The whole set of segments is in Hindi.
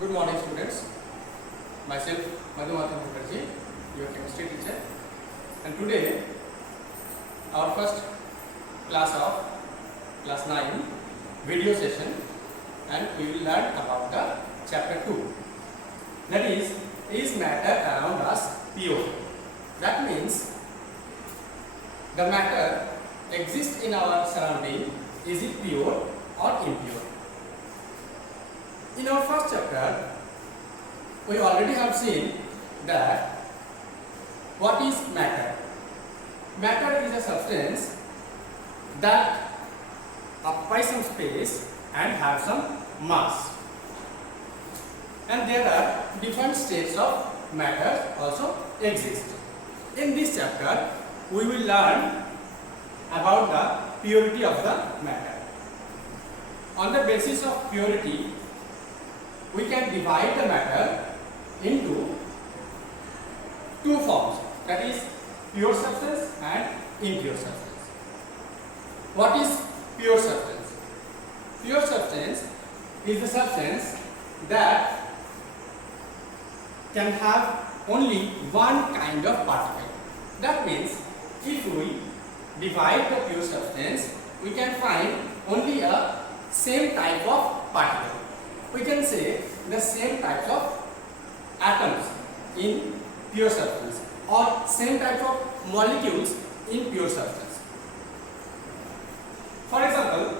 Good morning, students. Myself, Madhumathan Mukherjee, your chemistry teacher, and today our first class of class 9 video session, and we will learn about the chapter 2. That is matter around us pure? That means the matter exists in our surrounding. Is it pure or impure? In our first chapter, we already have seen that what is matter. Matter is a substance that occupies some space and have some mass. And there are different states of matter also exist. In this chapter, we will learn about the purity of the matter. On the basis of purity, we can divide the matter into two forms, that is pure substance and impure substance. What is pure substance? Pure substance is the substance that can have only one kind of particle. That means if we divide the pure substance, we can find only a same type of particle. We can say the same types of atoms in pure substance or same type of molecules in pure substance. For example,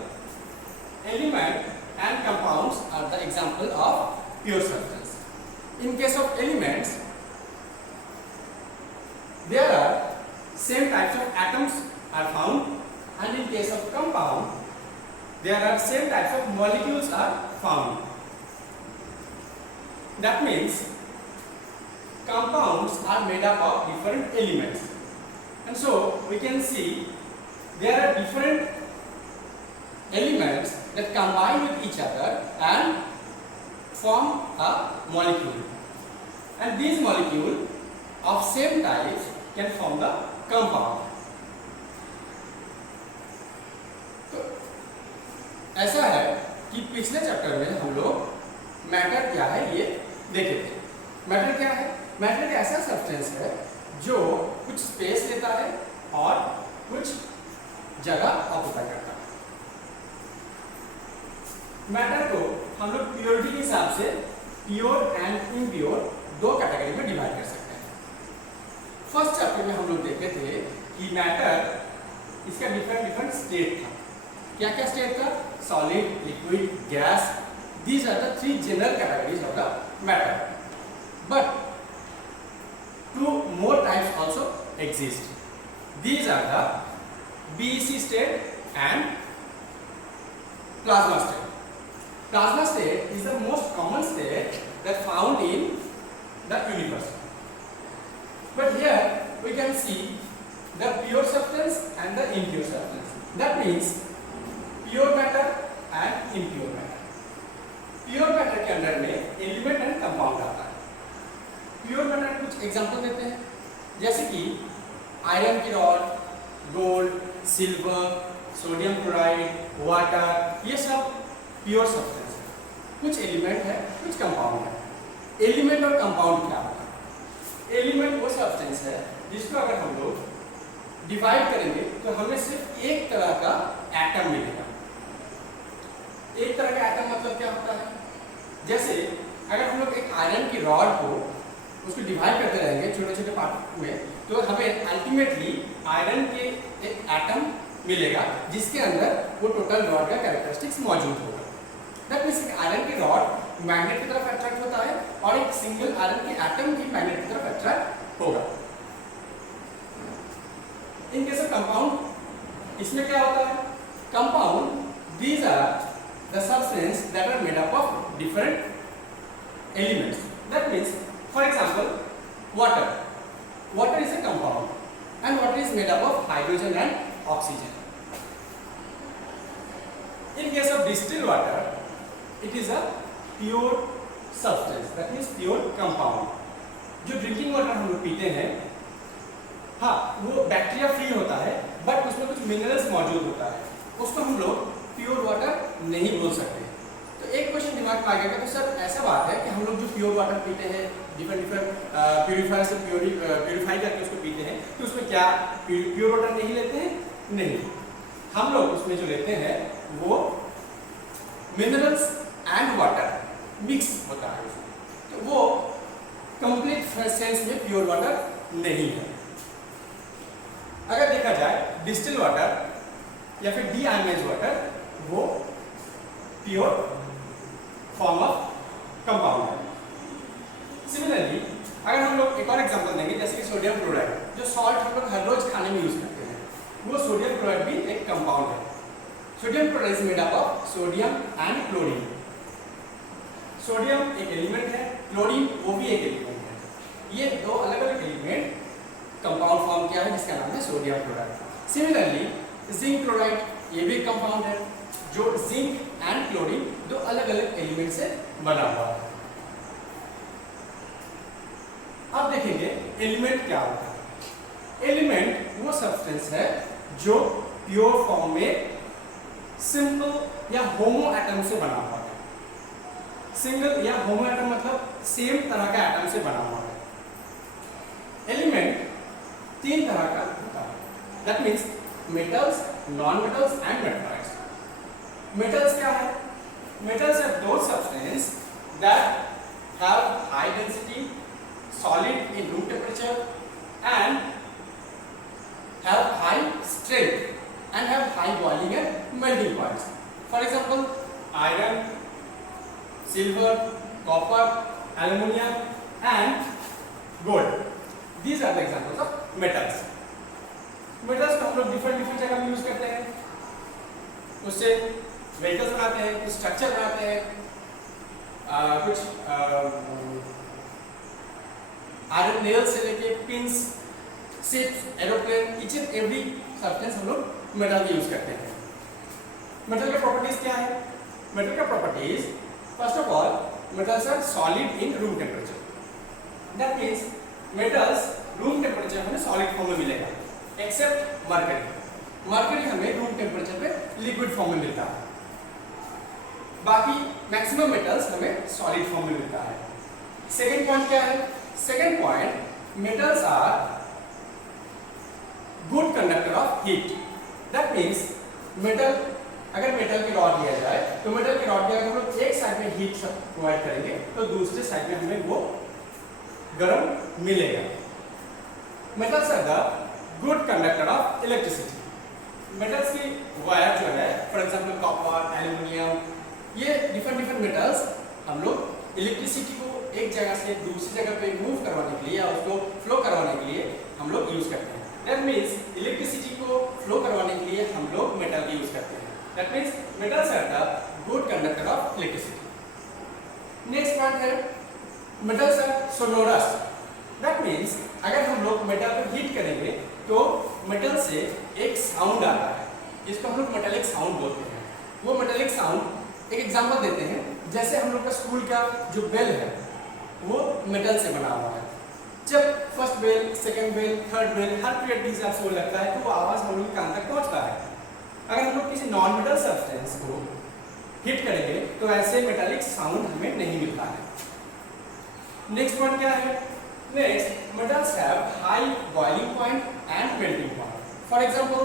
element and compounds are the example of pure substance. In case of elements, there are same types of atoms are found, and in case of compound, there are same types of molecules are found. That means compounds are made up of different elements, and so we can see there are different elements that combine with each other and form a molecule, and these molecules of same type can form the compound. तो ऐसा है कि पिछले चैप्टर में हम लोग मैटर क्या है ये देखे थे। मैटर क्या है? मैटर एक ऐसा सब्सटेंस है जो कुछ स्पेस लेता है और कुछ जगह ऑक्युपाई करता है। मैटर को हम लोग प्योरिटी के हिसाब से प्योर एंड इम्प्योर दो कैटेगरी में डिवाइड कर सकते हैं। फर्स्ट चैप्टर में हम लोग देखे थे कि मैटर इसका डिफरेंट स्टेट था। क्या क्या स्टेट था? Solid, liquid, gas. These are the three general categories of the matter. But two more types also exist. These are the BEC state and plasma state. Plasma state is the most common state that found in the universe. But here we can see the pure substance and the impure substance. That means pure matter and impure matter. Pure matter के अंदर में एलिमेंट एंड कंपाउंड आता है। प्योर मैटर कुछ एग्जांपल देते हैं, जैसे कि आयरन की rod, gold, silver, sodium chloride, water, ये सब प्योर सब्सटेंस है। कुछ एलिमेंट है, कुछ कंपाउंड है। एलिमेंट और कंपाउंड क्या होता है? एलिमेंट वो सब्सटेंस है जिसको अगर हम लोग डिवाइड करेंगे तो हमें सिर्फ एक तरह का एटम मिलेगा। एक तरह का एटम मतलब क्या होता है? जैसे अगर हम लोग एक आयरन की रॉड को उसको डिवाइड करते रहेंगे छोटे छोटे पार्ट में, तो हमें अल्टीमेटली आयरन के एक एटम मिलेगा जिसके अंदर वो टोटल रॉड का कैरेक्टरिस्टिक्स मौजूद होगा। दैट मींस आयरन की रॉड मैग्नेट की तरफ अट्रैक्ट होता है और एक सिंगल आयरन के एटम भी मैग्नेट की तरफ अट्रैक्ट होगा। इन केस ऑफ कंपाउंड, इसमें क्या होता है? Compound, these are the substance that are made up of different elements. That means, for example, water. Water is a compound, and water is made up of hydrogen and oxygen. In case of distilled water, it is a pure substance. That means pure compound. जो ड्रिंकिंग वाटर हम लोग पीते हैं, हाँ, वो बैक्टीरिया फ्री होता है, बट उसमें कुछ मिनरल्स मौजूद होता है, उसको हम लोग प्योर वाटर नहीं बोल सकते। तो एक क्वेश्चन दिमाग में आ गया तो सर ऐसा बात है कि हम लोग जो प्योर वाटर पीते हैं डिफरेंट प्योरीफायर से प्योरीफाई करके उसको पीते हैं, तो उसमें क्या प्योर वाटर नहीं लेते हैं? नहीं, हम लोग उसमें जो लेते हैं वो मिनरल्स एंड वाटर मिक्स होता है उसमें, तो वो कंप्लीट सेंस में प्योर वाटर नहीं है। अगर देखा जाए डिस्टिल वाटर या फिर डीआयोनाइज्ड वाटर वो प्योर फॉर्म ऑफ कंपाउंड है। सिमिलरली अगर हम लोग एक और एग्जांपल देंगे, जैसे कि सोडियम क्लोराइड, जो सॉल्ट हम लोग हर रोज खाने में यूज करते हैं, वो सोडियम क्लोराइड भी एक कंपाउंड है। Sodium chloride is made up of sodium and chlorine. Sodium एक एलिमेंट है, क्लोरीन वो भी एक एलिमेंट है। ये दो अलग अलग एलिमेंट कंपाउंड फॉर्म किया है जिसका नाम है sodium chloride. Similarly zinc chloride ये भी कंपाउंड है, जो जिंक एंड क्लोरीन दो अलग अलग एलिमेंट से बना हुआ है। अब देखेंगे एलिमेंट क्या होता है। एलिमेंट वो सब्सटेंस है जो प्योर फॉर्म में सिंपल या होमो एटम से बना हुआ है। सिंगल या होमो एटम मतलब सेम तरह का एटम से बना हुआ है। एलिमेंट तीन तरह का होता है, that means metals, non metals and metalloids. Metals क्या है? Metals are those substance that have high density, solid in room temperature and have high strength and have high boiling and melting points. For example, iron, silver, copper, aluminium and gold. These are the examples of metals. Metals को हम लोग different जगह में यूज करते हैं, उससे vehicles बनाते हैं, कुछ स्ट्रक्चर बनाते हैं, कुछ आयरन नेल से लेके pins, ships, aeroplane, each and every substance हम लोग मेटल की यूज करते हैं। मेटल के प्रॉपर्टीज क्या है? मेटल का properties, first of all metals are solid in room temperature. That means metals room temperature हमें सॉलिड फॉर्म में मिलेगा, एक्सेप्ट मरकरी। मरकरी हमें रूम टेम्परेचर पे लिक्विड फॉर्म में मिलता है। बाकी मैक्सिमम मेटल्स हमें सॉलिड फॉर्म में मिलता है। सेकेंड पॉइंट क्या है? Second point, metals are good conductor of heat. That means metal, अगर मेटल की रॉड लिया जाए तो मेटल की रॉड के अगर हम लोग एक साइड में हीट प्रोवाइड करेंगे तो दूसरे साइड में हमें वो गर्म मिलेगा। Metals are the good conductor of electricity. Metals की वायर जो है, फॉर एग्जांपल कॉपर, एल्यूमिनियम, ये डिफरेंट मेटल्स हम लोग इलेक्ट्रिसिटी को एक जगह से दूसरी जगह पे मूव करवाने के लिए या उसको फ्लो करवाने के लिए हम लोग यूज करते हैं। दैट मीन्स इलेक्ट्रिसिटी को फ्लो करवाने के लिए हम लोग मेटल की यूज करते हैं। That means metals are the good conductor of electricity. Next point है metals are sonorous. That means अगर हम लोग मेटल को हीट करेंगे तो मेटल से एक साउंड आता है, जिसको हम लोग मेटेलिक साउंड बोलते हैं। वो मेटेलिक साउंड एक एग्जांपल देते हैं, जैसे हम लोग का स्कूल का जो बेल है वो मेटल से बना हुआ है। जब first bell, second bell, third bell हर पीरियड के हिसाब से वो लगता है तो वो आवाज हम लोग के कान तक पहुंचता है। अगर हम लोग किसी नॉन मेटल सब्सटेंस को हिट करेंगे तो ऐसे मेटालिक साउंड हमें नहीं मिलता है। नेक्स्ट पॉइंट क्या है? Next, metals have high boiling point and melting point. For example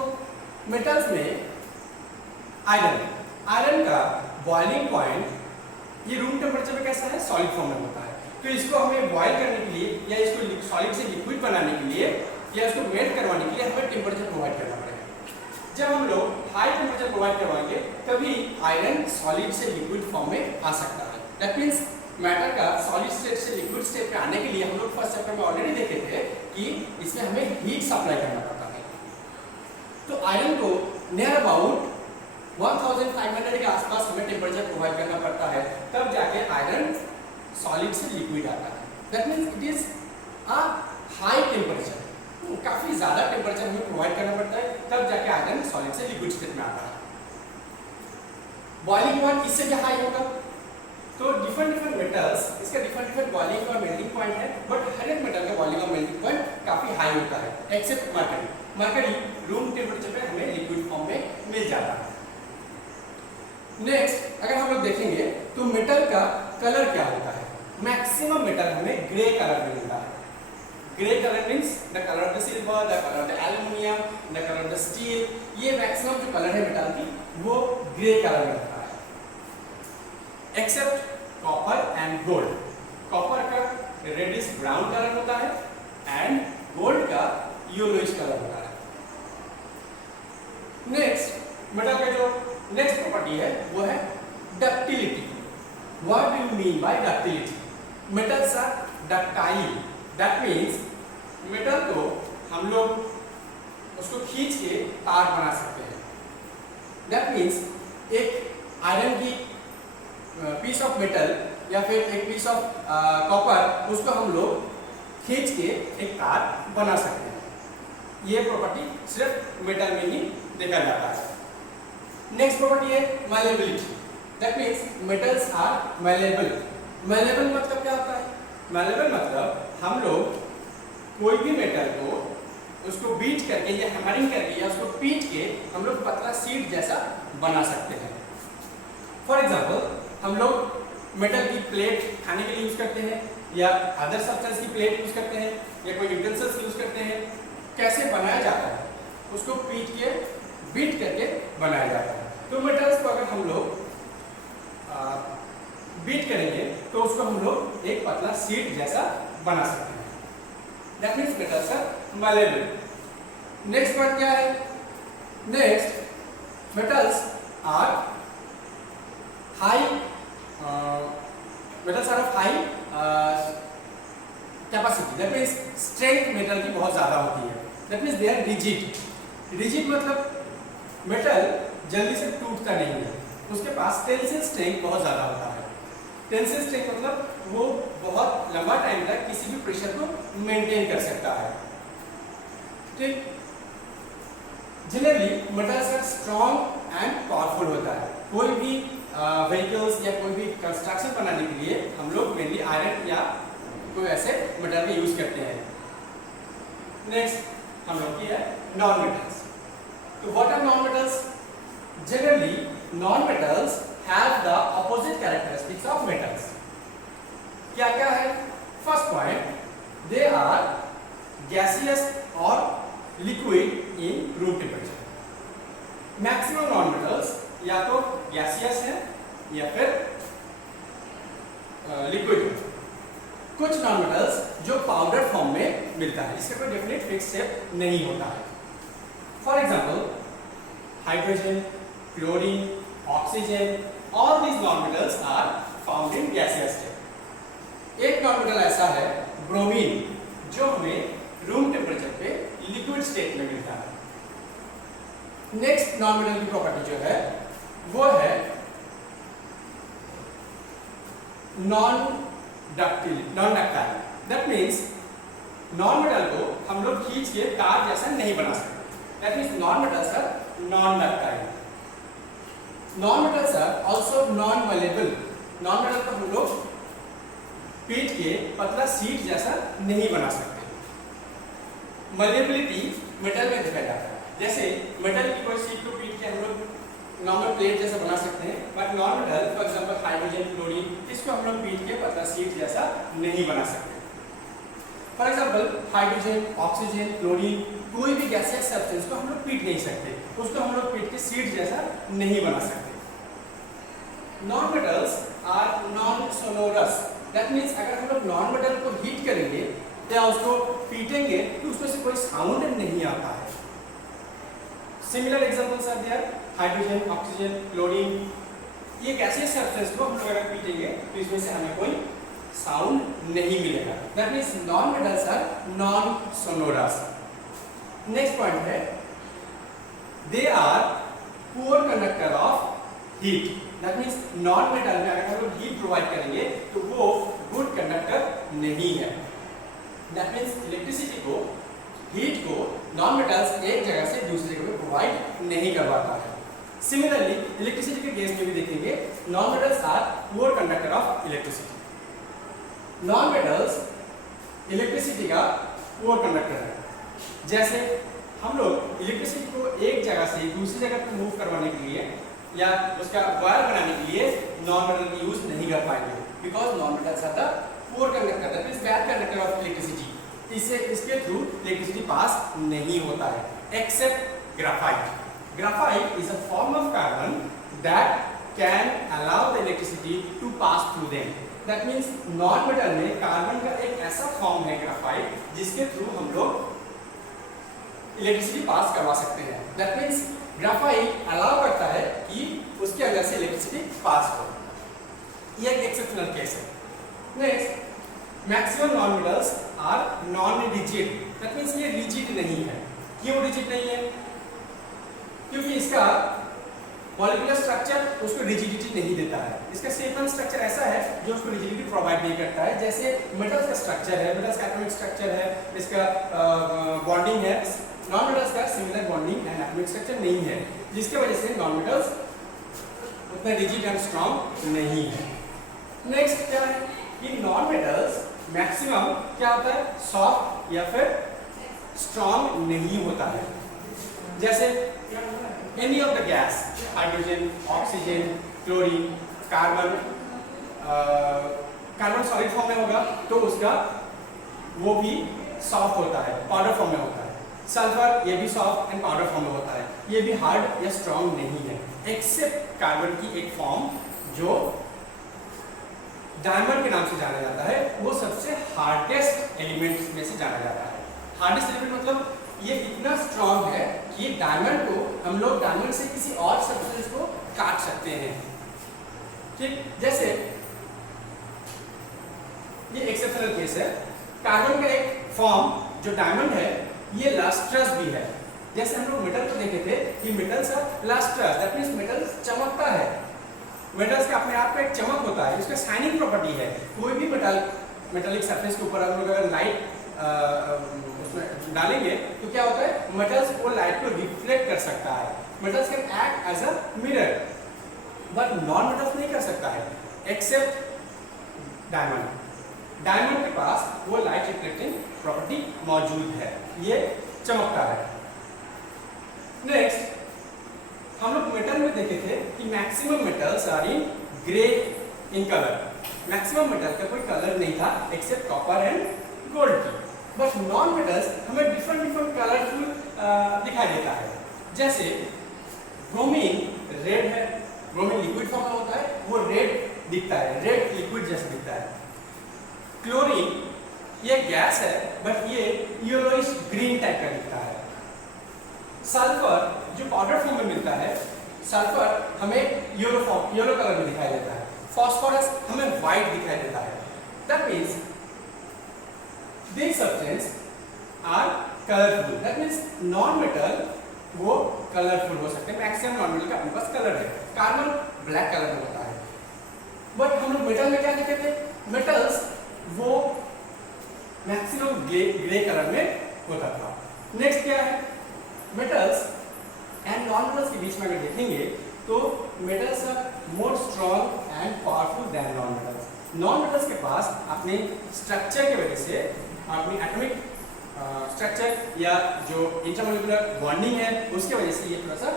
metals में आयरन का बॉइलिंग पॉइंट ये रूम टेम्परेचर पे कैसा है? सॉलिड फॉर्म में होता है। तो इसको हमें बॉयल करने के लिए या इसको सॉलिड से लिक्विड बनाने के लिए या इसको मेल्ट करवाने के लिए हमें टेम्परेचर प्रोवाइड करना पड़ेगा। जब हम लोग हाई टेम्परेचर प्रोवाइड करवाएंगे तभी आयरन सॉलिड से लिक्विड फॉर्म में आ सकता है। दैट मीन्स मैटर का सॉलिड स्टेट से लिक्विड स्टेट पे आने के लिए हम लोग फर्स्ट चैप्टर में ऑलरेडी देखे थे कि इसमें हमें हीट सप्लाई करना पड़ता है। तो आयरन को नियर अबाउट 1500 के आसपास हमें टेम्परेचर प्रोवाइड करना पड़ता है, तब जाके आयरन सॉलिड से लिक्विड आता है। That means it is a high temperature, काफी ज्यादा टेम्परेचर हमें प्रोवाइड करना पड़ता है, तब जाके आयरन सॉलिड से लिक्विड स्टेट में आता है। बॉइलिंग पॉइंट इससे भी हाई होगा। तो डिफरेंट मेटल्स, इसका डिफरेंट बॉइलिंग और मेल्टिंग पॉइंट है, बट हर एक मेटल का बॉइलिंग और मेल्टिंग पॉइंट काफी हाई होता है, except mercury. Mercury room temperature पे हमें लिक्विड फॉर्म में मिल जाता है। नेक्स्ट, अगर हम लोग देखेंगे तो मेटल का मैक्सिमम मेटल हमें ग्रे कलर में मिलता है। Grey colour means the colour of the silver, the colour of the aluminium, the colour of the steel, ये मैक्सिमम जो कलर है मेटल की वो ग्रे कलर में होता है। Except copper and gold. Copper का रेडिश ब्राउन कलर होता है एंड गोल्ड का येलोइश कलर होता है। नेक्स्ट मेटल का जो नेक्स्ट प्रॉपर्टी है वो है ductility. What do you mean by ductility? Metals are ductile. That means metal को हम लोग उसको खींच के तार बना सकते हैं। दैट मीन्स एक आयरन की पीस ऑफ मेटल या फिर एक पीस ऑफ कॉपर, उसको हम लोग खींच के एक तार बना सकते हैं। ये प्रॉपर्टी सिर्फ मेटल में ही देखा जाता है। नेक्स्ट प्रॉपर्टी है malleability. That means metals are malleable. Malleable मतलब क्या होता है? मैलेबल मतलब हम लोग कोई भी मेटल को उसको बीट करके या हैमरिंग करके या उसको पीट के हम लोग पतला शीट जैसा बना सकते हैं। फॉर एग्जाम्पल हम लोग मेटल की प्लेट खाने के लिए यूज करते हैं या अदर सब्सटेंस की प्लेट यूज करते हैं या कोई यूटेंसिल्स यूज करते हैं। कैसे बनाया जाता है? उसको पीट के बीट करके बनाया जाता है। तो मेटल्स को अगर हम लोग बीट करेंगे तो उसको हम लोग एक पतला शीट जैसा बना सकते हैं। That means metals are malleable. Next point क्या है? Next metals are high metals are of high capacity. That means strength metal की बहुत ज्यादा होती है। That means they are rigid. Rigid मतलब मेटल जल्दी से टूटता नहीं है, उसके पास टेंसिल स्ट्रेंथ बहुत ज्यादा होता है। टेंसिल स्ट्रेंथ मतलब वो बहुत लंबा टाइम तक किसी भी प्रेशर को मेंटेन कर सकता है। ठीक, generally metals are strong and powerful होता है। कोई भी व्हीकल्स या कोई भी कंस्ट्रक्शन बनाने के लिए हम लोग मेनली आयरन या कोई ऐसे मेटल का यूज करते हैं। नेक्स्ट हम लोग की है नॉन मेटल्स। तो what are non metals? Generally non metals have the opposite characteristics of metals. क्या क्या है? First point, they are gaseous or liquid in room temperature. Maximum non-metals या तो gaseous है या फिर liquid है। कुछ non-metals जो powder form में मिलता है, इसका कोई definite fixed shape नहीं होता है। For example, hydrogen, chlorine, oxygen, all these non-metals are found in gaseous state. एक non-metal ऐसा है ब्रोमीन, जो हमें रूम टेम्परेचर पे लिक्विड स्टेट में मिलता है। नेक्स्ट non-metal की प्रॉपर्टी जो है वो है non-ductile। दैट मीन्स non-metal को हम लोग खींच के तार जैसा नहीं बना सकते। That means non-metals are non-ductile। Non-metals are also non-malleable। Non-metal को हम लोग पीट के पतला शीट जैसा नहीं बना सकते। malleability मेटल में देखा जाता है। जैसे मेटल की कोई शीट को पीट के हम लोग नॉर्मल प्लेट जैसा बना सकते हैं, but non-metal for example hydrogen, chlorine, इसको हम लोग पीट के पतला शीट जैसा नहीं बना सकते। For example hydrogen, oxygen, chlorine, कोई भी गैसियस सब्सटेंस को हम लोग पीट नहीं सकते, उसको हम लोग पीट के शीट जैसा नहीं बना सकते। Non metals are non sonorous. That means अगर हम लोग नॉन मेटल को हीट करेंगे या उसको पीटेंगे तो उसमें से कोई साउंड नहीं आता है। Similar examples are there, hydrogen, oxygen, chlorine, ये गैसियस सब्सटेंस को हम लोग अगर पीटेंगे तो इसमें से हमें कोई साउंड नहीं मिलेगा। That means non metals are non sonorous. Next point है they are poor conductor of heat. That means non metal में अगर हम लोग हीट प्रोवाइड करेंगे तो वो गुड कंडक्टर नहीं है। दैट मीन्स इलेक्ट्रिसिटी को, हीट को नॉन मेटल्स एक जगह से दूसरी जगह प्रोवाइड नहीं करवाता है। सिमिलरली इलेक्ट्रिसिटी के केस में भी देखेंगे non metals are poor conductor of electricity. Non metals electricity का पुअर कंडक्टर है। जैसे हम लोग इलेक्ट्रिसिटी को एक जगह से दूसरी जगह पर मूव करवाने के लिए या उसका वायर बनाने के लिए नॉन मेटल की यूज नहीं कर पाएंगे। because non-metals are the poor conductor, that means bad conductor of electricity. इसके थ्रू इलेक्ट्रिसिटी पास नहीं होता है, except graphite. Graphite is a form of carbon that can allow the electricity to pass through them. That means non-metal में कार्बन का एक ऐसा फॉर्म है ग्राफाइट जिसके थ्रू हम लोग इलेक्ट्रिसिटी पास करवा सकते हैं. That means ग्राफाइट अलाउ करता है कि उसके अंदर से इलेक्ट्रिसिटी पास हो. ये एक एक्सेप्शनल केस है. Next, maximum non metals are non rigid. That means ये रिजिड नहीं है. क्यों रिजिड नहीं है? क्योंकि इसका मॉलिक्यूलर स्ट्रक्चर उसको रिजिडिटी नहीं देता है. इसका सेपन स्ट्रक्चर ऐसा है जो उसको रिजिडिटी प्रोवाइड नहीं करता है. जैसे मेटल्स का स्ट्रक्चर है, मेटल्स का एटॉमिक स्ट्रक्चर है, इसका बॉन्डिंग है. नॉन मेटल्स का similar bonding and atomic structure नहीं है, जिसकी वजह से नॉन मेटल्स उतना रिजिड एंड स्ट्रॉन्ग नहीं है. नेक्स्ट क्या है कि नॉन मेटल्स मैक्सिमम क्या होता है, सॉफ्ट या फिर स्ट्रॉन्ग नहीं होता है. जैसे any of the gas, hydrogen, oxygen, chlorine, carbon solid form में होगा तो उसका वो भी सॉफ्ट होता है, पाउडर फॉर्म में होता है. सल्फर ये भी सॉफ्ट एंड पाउडर फॉर्म में होता है. ये भी हार्ड या स्ट्रॉन्ग नहीं है, एक्सेप्ट कार्बन की एक फॉर्म जो डायमंड के नाम से जाना जाता है. वो सबसे हार्डेस्ट एलिमेंट्स में से जाना जाता है. हार्डेस्ट एलिमेंट मतलब ये इतना स्ट्रॉन्ग है कि ये डायमंड को हम लोग डायमंड से किसी और सब्सटेंस को काट सकते हैं. ठीक, जैसे ये एक्सेप्शनल केस है. कार्बन का एक फॉर्म जो डायमंड है ये लस्ट्रस भी है. जैसे हम लोग मेटल को देखे थे कि metals are lustrous, that means metals चमकता है. मेटल्स का अपने आप में एक चमक होता है, उसका शाइनिंग प्रॉपर्टी है. कोई भी मेटालिक सरफेस के ऊपर हम लोग अगर लाइट उसमें डालेंगे तो क्या होता है, मेटल्स वो लाइट को रिफ्लेक्ट कर सकता है. Metals can act as a mirror, but non metals नहीं कर सकता है एक्सेप्ट डायमंड. डायमंड के पास वो लाइट रिफ्लेक्टिंग प्रॉपर्टी मौजूद है, ये चमकता है. नेक्स्ट, हम लोग मेटल में देखे थे कि maximum metals are in grey in colour. Maximum metal का कोई कलर नहीं था एक्सेप्ट कॉपर एंड गोल्ड की. बट नॉन मेटल्स हमें डिफरेंट कलरफुल दिखाई देता है. जैसे ब्रोमीन रेड है, ब्रोमीन लिक्विड फॉर्म में होता है, वो रेड दिखता है, रेड लिक्विड जैसा दिखता है. क्लोरीन ये गैस है बट ये येलोइश ग्रीन टाइप का दिखता है. सल्फर जो पाउडर फॉर्म में मिलता है, सल्फर हमें येलो कलर में दिखाई देता है. फॉस्फोरस हमें व्हाइट दिखाई देता है. That means these substances are colorful. That means non-metal वो कलरफुल हो सकते हैं. मैक्सिमम नॉन-मेटल का अपने पास कलर है. कार्बन ब्लैक कलर में होता है. बट हम लोग मेटल में क्या देखे थे, मेटल्स वो मैक्सिमम ग्रे कलर में होता था. नेक्स्ट क्या है, मेटल्स एंड नॉन-मेटल्स के बीच में अगर देखेंगे तो metals are more strong and powerful than non metals. Non metals के पास अपने स्ट्रक्चर की वजह से, अपनी एटॉमिक स्ट्रक्चर या जो इंटरमोलिकुलर बॉन्डिंग है उसके वजह से ये थोड़ा सा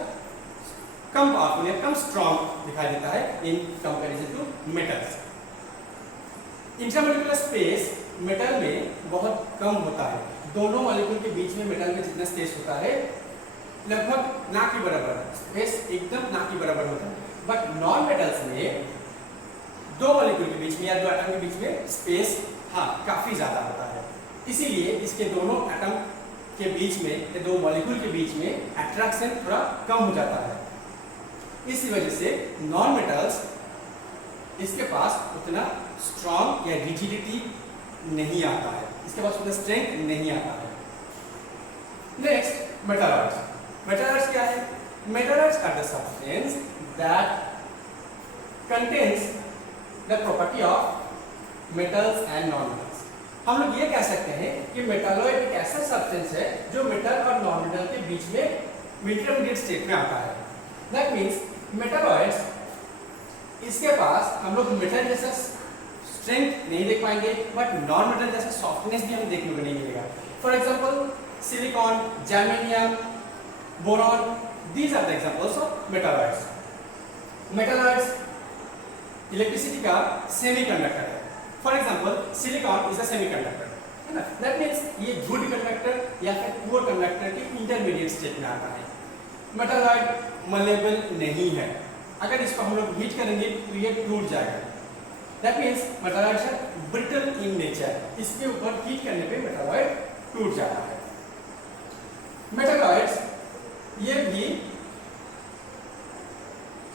कम पावरफुल या कम स्ट्रॉन्ग दिखाई देता है in comparison to metals. Intermolecular space metal में बहुत कम होता है. दोनों मॉलिक्यूल के बीच में मेटल में जितना स्पेस होता है लगभग ना के बराबर, स्पेस एकदम ना के बराबर होता है. बट नॉन मेटल्स में दो मॉलिक्यूल के बीच में या दो एटम के बीच में स्पेस काफी ज्यादा होता है. इसीलिए इसके दोनों एटम के बीच में या दो मॉलिक्यूल के बीच में अट्रैक्शन थोड़ा कम हो जाता है. इसी वजह से नॉन मेटल्स इसके पास उतना स्ट्रॉन्ग या रिजिडिटी नहीं आता है, इसके पास उतना स्ट्रेंथ नहीं आता है. Next, metalloids. मेटलॉइड्स क्या है? Metalloids are the substance that contains the property of metals and non metals. हम लोग ये कह सकते हैं कि मेटालॉइड एक ऐसा सब्सटेंस है जो मेटल और नॉन मेटल के बीच में इंटरमीडिएट स्टेट में आता है. दैट मीन्स मेटालॉइड्स इसके पास हम लोग मेटल जैसा स्ट्रेंथ नहीं देख पाएंगे बट नॉन मेटल जैसा सॉफ्टनेस भी हमें देखने को नहीं मिलेगा. For example silicon, germanium, boron, these are the examples of metalloids. Metalloids electricity का सेमीकंडक्टर है। For example silicon is a semiconductor, है ना। दैट मींस ये गुड कंडक्टर या फिर पुअर कंडक्टर के इंटरमीडिएट स्टेट में आता है। मेटालॉइड मलेबल नहीं है, अगर इसको हम लोग हीट करेंगे तो ये टूट जाएगा। That means metalloids are brittle in nature, इसके ऊपर हीट करने पे मेटालॉइड टूट जाता है। मेटालॉइड्स ये भी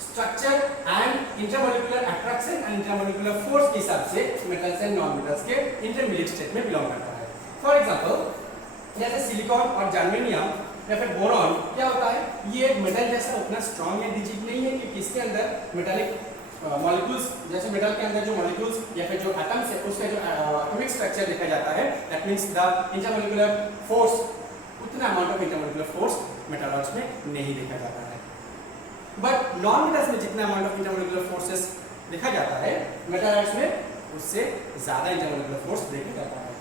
structure and intermolecular attraction and intermolecular force के हिसाब से मेटल्स एंड नॉन मेटल्स के इंटरमीडिएट स्टेट में बिलोंग करता है। फॉर एग्जांपल जैसे सिलिकॉन और जर्मेनियम या फिर बोरॉन, क्या होता है, ये मेटल जैसा उतना स्ट्रॉन्ग या रिजिड नहीं है क्योंकि इसके अंदर मेटालिक मॉलिक्यूल्स, जैसे मेटल के अंदर जो मॉलिक्यूल्स या फिर जो एटम्स है उसका जो एटॉमिक स्ट्रक्चर देखा जाता है, that means the intermolecular force, उतना amount of intermolecular force metalloids में नहीं देखा जाता है। बट नॉन मेटल्स में जितना अमाउंट ऑफ इंटरमोलिकुलर फोर्सेस देखा जाता है, मेटालॉइड्स में उससे ज्यादा इंटरमोलिकुलर फोर्स देखा जाता है।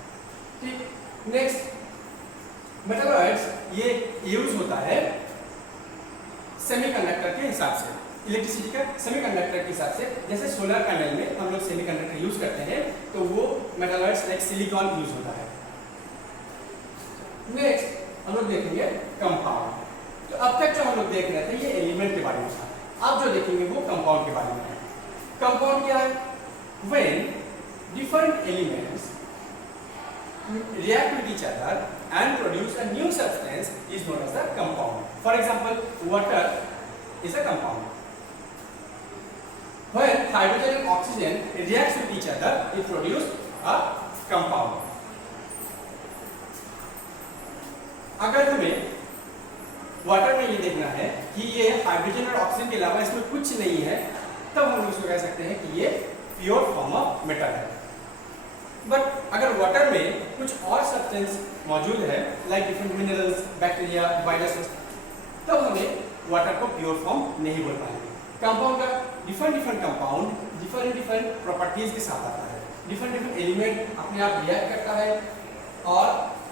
ठीक, नेक्स्ट मेटालॉइड्स ये यूज होता है सेमीकंडक्टर के हिसाब से, इलेक्ट्रिसिटी का सेमीकंडक्टर के हिसाब से। जैसे सोलर पैनल में हम लोग सेमीकंडक्टर यूज करते हैं तो वो मेटालॉइड्स लाइक सिलिकॉन यूज होता है। नेक्स्ट हम लोग देखेंगे कंपाउंड। तो अब तक जो हम लोग देख रहे थे ये एलिमेंट के बारे में था, अब जो देखेंगे वो कंपाउंड के बारे में है। कंपाउंड क्या है? When different elements react with each other and produce a new substance is known as a compound. For example, water is a compound. When hydrogen and oxygen reacts with each other, it produce a compound. अगर हमें वाटर में ये देखना है कि ये हाइड्रोजन और ऑक्सीजन के अलावा इसमें कुछ नहीं है, तब हम इसको कह सकते हैं कि ये प्योर फॉर्म ऑफ मेटल है। बट अगर वाटर में कुछ और सब्सटेंस मौजूद है like different minerals, bacteria, viruses, तब हमें वाटर को प्योर फॉर्म नहीं बोल पाएंगे। कंपाउंड का डिफरेंट कंपाउंड डिफरेंट प्रॉपर्टीज के साथ आता है। डिफरेंट एलिमेंट अपने आप रिएक्ट करता है और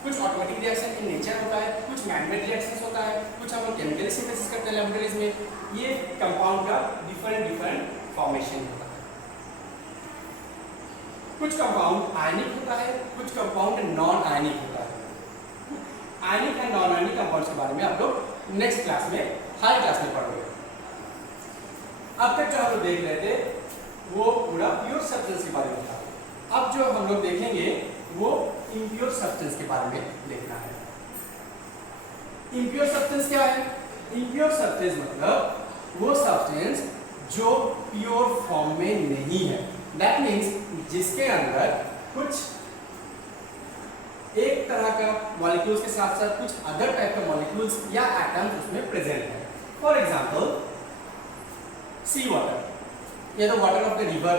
कुछ ऑटोमेटिक रिएक्शन इन नेचर होता है, कुछ मैनमेड रिएक्शंस होता है, कुछ हम लोग केमिकली सिंथेसिस करते हैं लैबोरेटरीज में। ये कंपाउंड का डिफरेंट फॉर्मेशन होता है। कुछ कंपाउंड आयनिक होता है, कुछ कंपाउंड नॉन आयनिक होता है। आयनिक एंड नॉन आयनिक कंपाउंड्स के बारे में आप लोग नेक्स्ट क्लास में, हाई क्लास में पढ़ोगे। अब तक जो हम लोग देख रहे थे वो पूरा प्योर सब्सटेंस के बारे में था। अब जो हम लोग देखेंगे वो इम्प्योर सब्सटेंस के बारे में देखना है। इम्प्योर सब्सटेंस क्या है? इम्प्योर सब्सटेंस मतलब वो सब्सटेंस जो प्योर फॉर्म में नहीं है। दैट मीन्स जिसके अंदर कुछ एक तरह का मॉलिक्यूल्स के साथ साथ कुछ अदर टाइप का मॉलिक्यूल्स या एटम्स उसमें प्रेजेंट है। फॉर एग्जांपल सी वाटर, या तो वाटर ऑफ द रिवर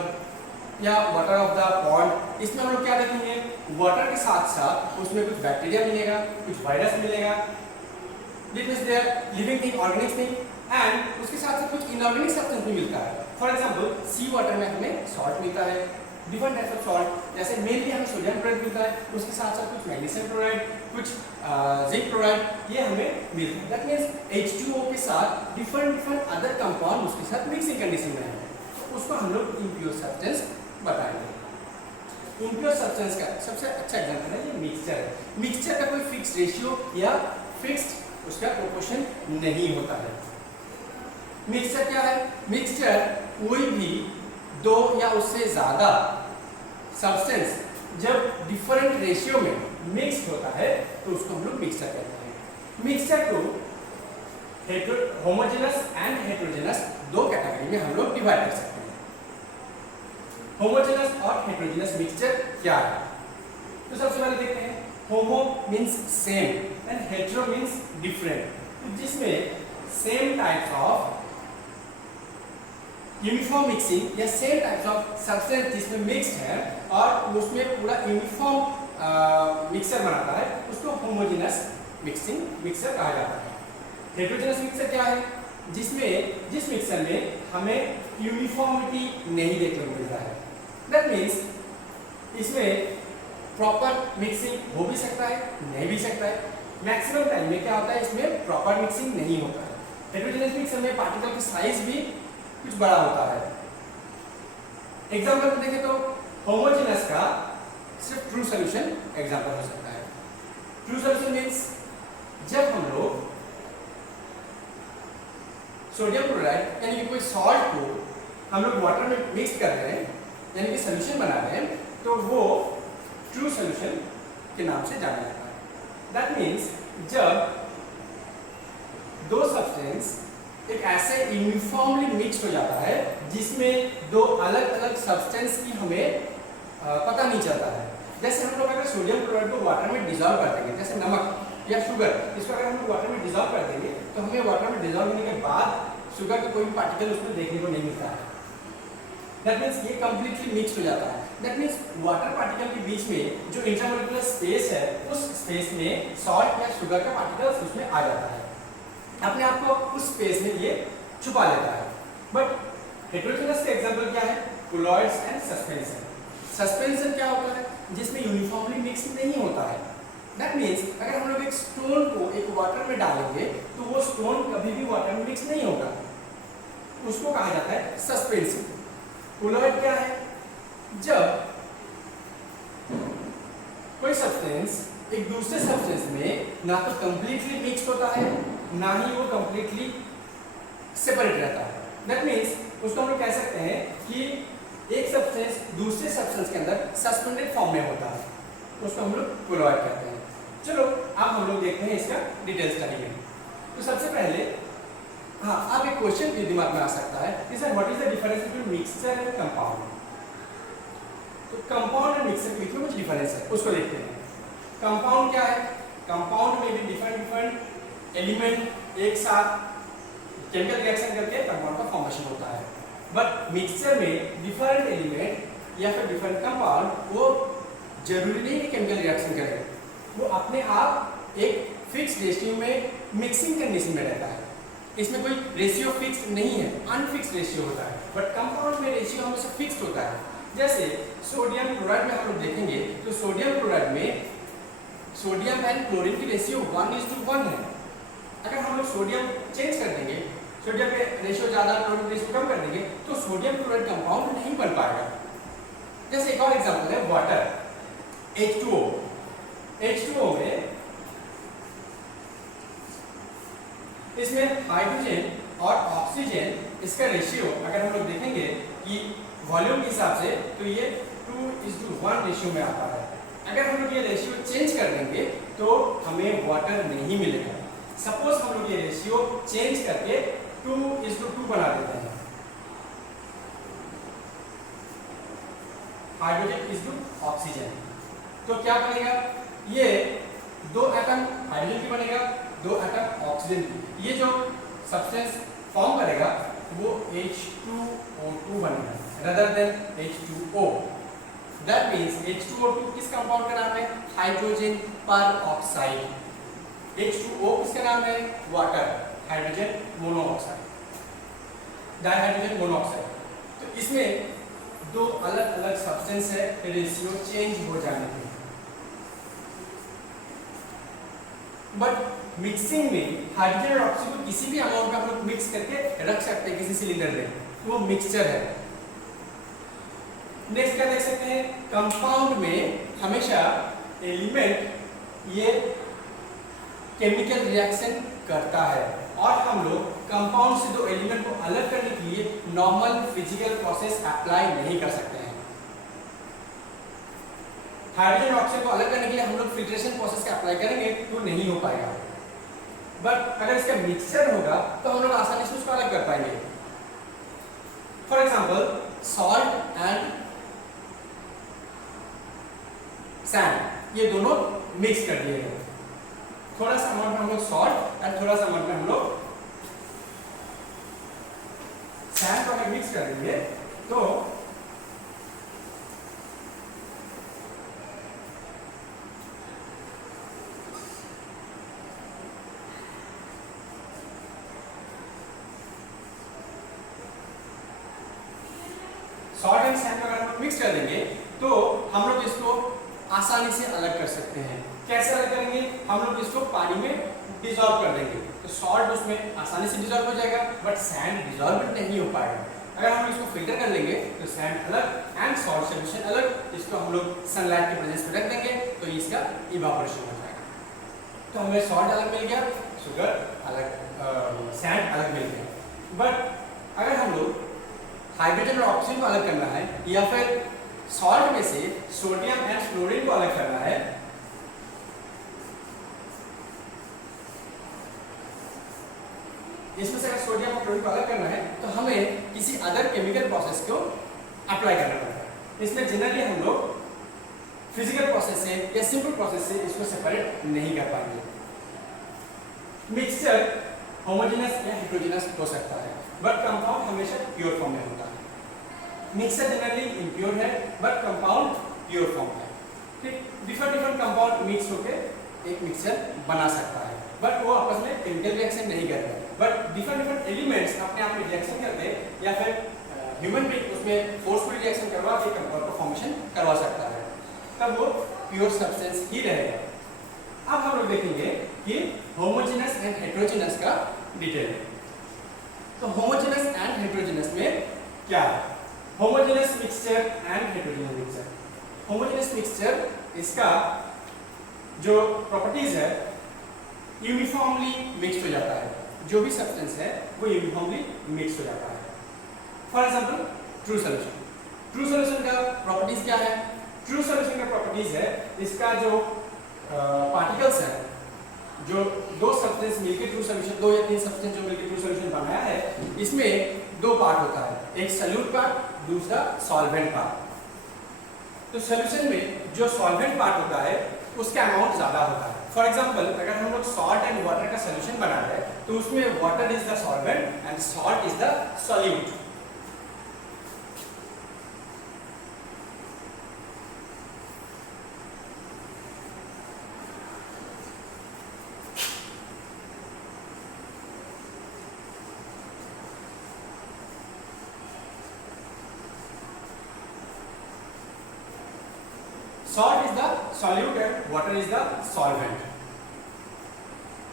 या वाटर ऑफ द पॉन्ड, इसमें हम लोग क्या देखेंगे? वाटर के साथ साथ उसमें कुछ बैक्टीरिया मिलेगा, कुछ वायरस मिलेगा, this means they are living thing, organic thing, and उसके साथ साथ कुछ इनऑर्गेनिक सब्सटेंस भी मिलता है। फॉर एग्जांपल सी वाटर में हमें सॉल्ट मिलता है, डिफरेंट टाइप्स ऑफ सॉल्ट, जैसे मेनली हमें सोडियम क्लोराइड मिलता है, उसके साथ साथ कुछ मैग्नीशियम क्लोराइड, कुछ जिंक क्लोराइड, ये हमें मिलता है। दैट मींस H2O के साथ डिफरेंट अदर कंपाउंड उसके साथ मिक्सिंग कंडीशन में है, तो उसको हम लोग इम्प्योर सब्सटेंस बताएंगे। इम्प्योर सब्सटेंस का सबसे अच्छा एग्जांपल है ये मिक्सचर है। मिक्सचर का कोई फिक्स रेशियो या फिक्स्ड उसका प्रोपोर्शन नहीं होता है। मिक्सचर क्या है? मिक्सचर कोई भी दो या उससे ज्यादा सब्सटेंस जब डिफरेंट रेशियो में मिक्स होता है तो उसको हम लोग मिक्सचर कहते हैं। मिक्सचर को होमोजेनस एंड हेटेरोजेनस दो कैटेगरी में हम लोग डिवाइड कर सकते हैं। होमोजेनस और हेटेरोजेनस मिक्सचर क्या है? तो सबसे पहले देखते हैं। Homo means same and hetero means different, जिसमें same types of uniform mixing या सेम टाइप्स ऑफ सब्सटेंस जिसमें मिक्स्ड है और उसमें पूरा यूनिफॉर्म मिक्सर बनाता है, उसको होमोजेनस मिक्सर कहा जाता है। हेटेरोजेनस मिक्सर क्या है? जिस मिक्सर में हमें यूनिफॉर्मिटी नहीं देखने को मिलता है। दैट मीन्स इसमें प्रॉपर मिक्सिंग हो भी सकता है, नहीं भी सकता है। मैक्सिमम टाइम में क्या होता है, इसमें प्रॉपर मिक्सिंग नहीं होता है। हेटेरोजेनस मिक्सर में पार्टिकल की साइज भी कुछ बड़ा होता है, एग्जाम्पल में देखें तो होमोजेनस का सिर्फ ट्रू सॉल्यूशन एग्जाम्पल हो सकता है। ट्रू सॉल्यूशन मीन्स जब हम लोग सोडियम क्लोराइड यानी कि कोई सॉल्ट को हम लोग वाटर में मिक्स कर रहे हैं यानी कि सॉल्यूशन बना रहे हैं तो वो ट्रू सॉल्यूशन के नाम से जाना जाता है। दैट मीन्स जब दो सब्सटेंस एक ऐसे यूनिफॉर्मली मिक्स हो जाता है जिसमें दो अलग अलग सब्सटेंस की हमें पता नहीं चलता है। जैसे हम लोग अगर सोडियम क्लोराइड को वाटर में डिजॉल्व कर देंगे, जैसे नमक या शुगर, इसको अगर हम लोग वाटर में डिजॉल्व कर देंगे तो हमें वाटर में डिजॉल्व होने के बाद शुगर का कोई भी पार्टिकल उसमें देखने को नहीं मिलता है। दैट मीन्स ये कंप्लीटली मिक्स हो जाता है। दैट मीन्स वाटर पार्टिकल के बीच में जो इंटरमोलिकुलर स्पेस है उस स्पेस में सॉल्ट या शुगर का पार्टिकल उसमें आ जाता है, अपने आप को उस स्पेस में ये छुपा लेता है। बट हेटेरोजेनस का एग्जांपल क्या है? Colloids and suspension. सस्पेंशन क्या होता है? जिसमें यूनिफॉर्मली मिक्स नहीं होता है। दैट मीन्स अगर हम लोग एक स्टोन को एक वाटर में डालेंगे तो वो स्टोन कभी भी वाटर में मिक्स नहीं होगा, उसको कहा जाता है सस्पेंशन। कोलॉइड क्या है? जब कोई सब्सटेंस एक दूसरे सब्सटेंस में ना तो कंप्लीटली मिक्स होता है ना ही वो कंप्लीटली सेपरेट रहता है। दैट मीन्स उसको हम लोग कह सकते हैं कि एक सब्सटेंस दूसरे सब्सटेंस के अंदर सस्पेंडेड फॉर्म में होता है, उसको हम लोग कोलॉइड कहते हैं। चलो अब हम लोग देखते हैं इसका डिटेल स्टडी में। तो सबसे पहले अब एक क्वेश्चन भी दिमाग में आ सकता है कि sir what is the difference between mixture and compound. तो कंपाउंड और मिक्सचर के बीच में कुछ डिफरेंस है, उसको देखते हैं। कंपाउंड क्या है? कंपाउंड में भी डिफरेंट एलिमेंट एक साथ केमिकल रिएक्शन करके कंपाउंड का फॉर्मेशन होता है। बट मिक्सचर में डिफरेंट एलिमेंट या फिर डिफरेंट कंपाउंड वो जरूरी नहीं है केमिकल रिएक्शन करे, वो अपने आप एक फिक्स रेशियो में मिक्सिंग कंडीशन में रहता है। इसमें कोई रेशियो फिक्स नहीं है, अनफिक्स रेशियो होता है। बट कंपाउंड में रेशियो हमेशा फिक्स्ड होता है। जैसे सोडियम क्लोराइड में हम लोग देखेंगे तो सोडियम क्लोराइड में सोडियम एंड क्लोरीन की रेशियो 1:1 है। अगर हम लोग सोडियम चेंज कर देंगे, सोडियम पे रेशियो ज़्यादा क्लोरीन रेशियो कम कर देंगे तो सोडियम क्लोराइड कंपाउंड नहीं बन पाएगा। जैसे एक और एग्जांपल है वाटर, H2O। H2O में इसमें हाइड्रोजन और ऑक्सीजन इसका रेशियो अगर हम लोग देखेंगे कि वॉल्यूम के हिसाब से तो ये 2:1 रेशियो में आता है। अगर हम लोग ये रेशियो चेंज कर देंगे तो हमें वाटर नहीं मिलेगा। सपोज हम लोग ये रेशियो चेंज करके 2:2 बना देते हैं, हाइड्रोजन इज टू ऑक्सीजन, तो क्या बनेगा? ये 2 एटम हाइड्रोजन की बनेगा, 2 एटम ऑक्सीजन की। ये जो सब्सटेंस फॉर्म करेगा वो H2O2 बनेगा rather than H2O। That means H2O2 किस कंपाउंड का नाम है? हाइड्रोजन पर ऑक्साइड। H2O किसका नाम है? Water, hydrogen monoxide, dihydrogen monoxide. तो इसमें दो अलग अलग सब्सटेंस है रेशियो चेंज हो जाने के। बट मिक्सिंग में हाइड्रोजन और ऑक्सीजन को किसी भी अमाउंट में हम लोग मिक्स करके रख सकते हैं किसी सिलेंडर में, वो मिक्सचर है। नेक्स्ट क्या देख सकते हैं? कंपाउंड में हमेशा एलिमेंट ये केमिकल रिएक्शन करता है और हम लोग कंपाउंड से दो एलिमेंट को अलग करने के लिए नॉर्मल फिजिकल प्रोसेस अप्लाई नहीं कर सकते हैं। हाइड्रोजन और ऑक्सीजन को अलग करने के लिए हम लोग फिल्ट्रेशन प्रोसेस का अप्लाई करेंगे तो नहीं हो पाएगा। बट अगर इसका मिक्सचर होगा तो हम लोग आसानी से उसको अलग कर पाएंगे। For example salt and sand, ये दोनों मिक्स कर दिए गए। थोड़ा सा अमाउंट में हम लोग सॉल्ट एंड थोड़ा सा अमाउंट में हम लोग सैंड को अगर मिक्स कर देंगे तो सॉल्ट एंड सैंड को अगर हम मिक्स कर देंगे तो हम लोग इसको आसानी से अलग कर सकते हैं। कैसे अलग करेंगे? हम लोग इसको पानी में डिसॉल्व कर देंगे तो सॉल्ट उसमें आसानी से डिसॉल्व हो जाएगा, बट सैंड डिसॉल्व नहीं हो पाएगा। अगर हम इसको फिल्टर कर लेंगे तो सैंड अलग एंड सॉल्ट सॉल्यूशन अलग, इसको हम लोग सनलाइट के प्रेजेंस में रख देंगे तो इसका इवापोरेशन हो जाएगा। तो हमें सॉल्ट अलग मिल गया, शुगर अलग, सैंड अलग मिल गया। बट अगर हम लोग हाइड्रोजन और ऑक्सीजन को अलग करना है या फिर सॉल्ट में से सोडियम एंड फ्लोरीन को अलग करना है, इसमें से अगर सोडियम और क्लोरीन को अलग करना है तो हमें किसी अदर केमिकल प्रोसेस को अप्लाई करना पड़ता है। इसमें जनरली हम लोग फिजिकल प्रोसेस से या सिंपल प्रोसेस से इसको सेपरेट नहीं कर पाएंगे। मिक्सचर होमोजेनस या हेटेरोजेनस हो सकता है, बट कंपाउंड हमेशा प्योर फॉर्म में होता है। मिक्सचर जनरली इम्प्योर है बट कंपाउंड प्योर फॉर्म है। ठीक, डिफरेंट कंपाउंड मिक्स होकर एक मिक्सचर बना सकता है, बट वो आपस में केमिकल रिएक्शन नहीं करते, बट डिफरेंट एलिमेंट्स अपने आप में रिएक्शन करते हैं या फिर ह्यूमन बीइंग उसमें फोर्सफुली रिएक्शन करवा के कंपाउंड का फॉर्मेशन करवा सकता है, तब वो प्योर सब्सटेंस ही रहेगा। अब हम लोग देखेंगे कि होमोजेनस एंड हेटेरोजेनस का डिटेल। तो होमोजेनस एंड हेटेरोजेनस में क्या है? Homogeneous mixture and heterogeneous mixture. Homogeneous mixture, इसका जो प्रॉपर्टीज है यूनिफॉर्मली मिक्स हो जाता है, जो भी सब्सटेंस है वो यूनिफॉर्मली मिक्स हो जाता है। For example true solution. True solution का प्रॉपर्टीज क्या है? ट्रू सॉल्यूशन का प्रॉपर्टीज है इसका जो पार्टिकल्स है, जो दो सब्सटेंस मिलकर ट्रू सॉल्यूशन, दो या तीन सब्सटेंस जो मिलकर ट्रू सॉल्यूशन बनाया है, इसमें दो पार्ट होता है, एक सॉल्यूट पार्ट, दूसरा सॉल्वेंट पार्ट। तो सॉल्यूशन में जो सॉल्वेंट पार्ट होता है उसका अमाउंट ज्यादा होता है। फॉर एग्जांपल अगर हम लोग सॉल्ट एंड वाटर का सॉल्यूशन बना रहे हैं तो उसमें water is the solvent and salt is the solute. Salt is the solute and water is the solvent.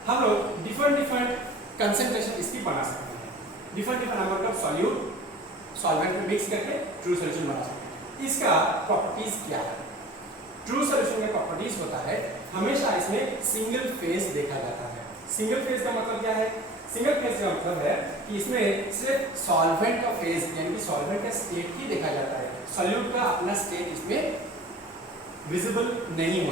हम लोग डिफरेंट कंसेंट्रेशन इसकी बना सकते हैं, different number of solute solvent में मिक्स करके ट्रू सॉल्यूशन बना सकते हैं। इसका प्रॉपर्टीज क्या है? ट्रू सॉल्यूशन का प्रॉपर्टीज होता है हमेशा इसमें सिंगल फेज देखा जाता है। सिंगल फेज का मतलब क्या है? सिंगल फेज का मतलब है कि इसमें सिर्फ सॉल्वेंट का फेज यानी कि सॉल्वेंट का स्टेट ही देखा जाता है, सॉल्यूट का अपना स्टेट इसमें विजिबल नहीं होता।